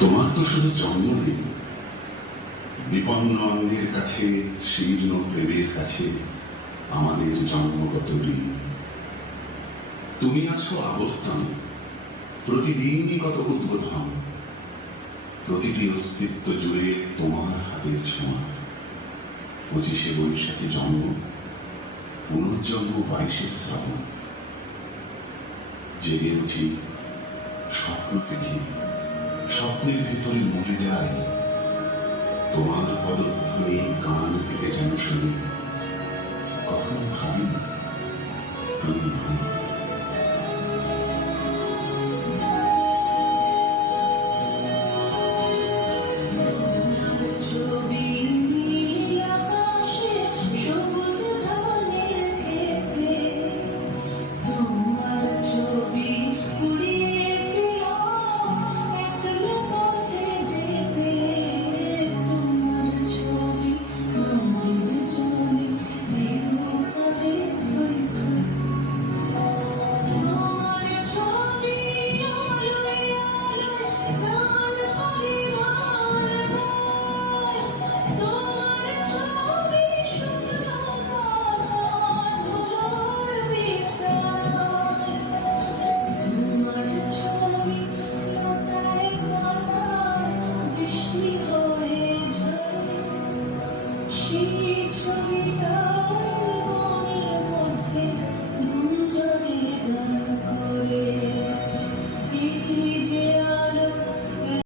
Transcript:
তোমার তো শুধু জন্মদিন, বিপন্ন অঙ্গের কাছে, শীর্ণ প্রেমের কাছে আমাদের জন্মগত ঋণ। তুমি আছো আবর্তন, প্রতিদিনই কত উদ্বোধন, প্রতিটি অস্তিত্ব জুড়ে তোমার হাতের ছোঁয়া। 25শে বৈশাখে জন্ম, পুনর্জন্ম 22শে শ্রাবণ। জেগে উঠি, স্বপ্ন দেখি, স্বপ্নের ভিতরে মরে যায়। তোমার পদধ্বনি গান থেকে যেন শুনি, কখনো ভাবিনি তুমি নয়। She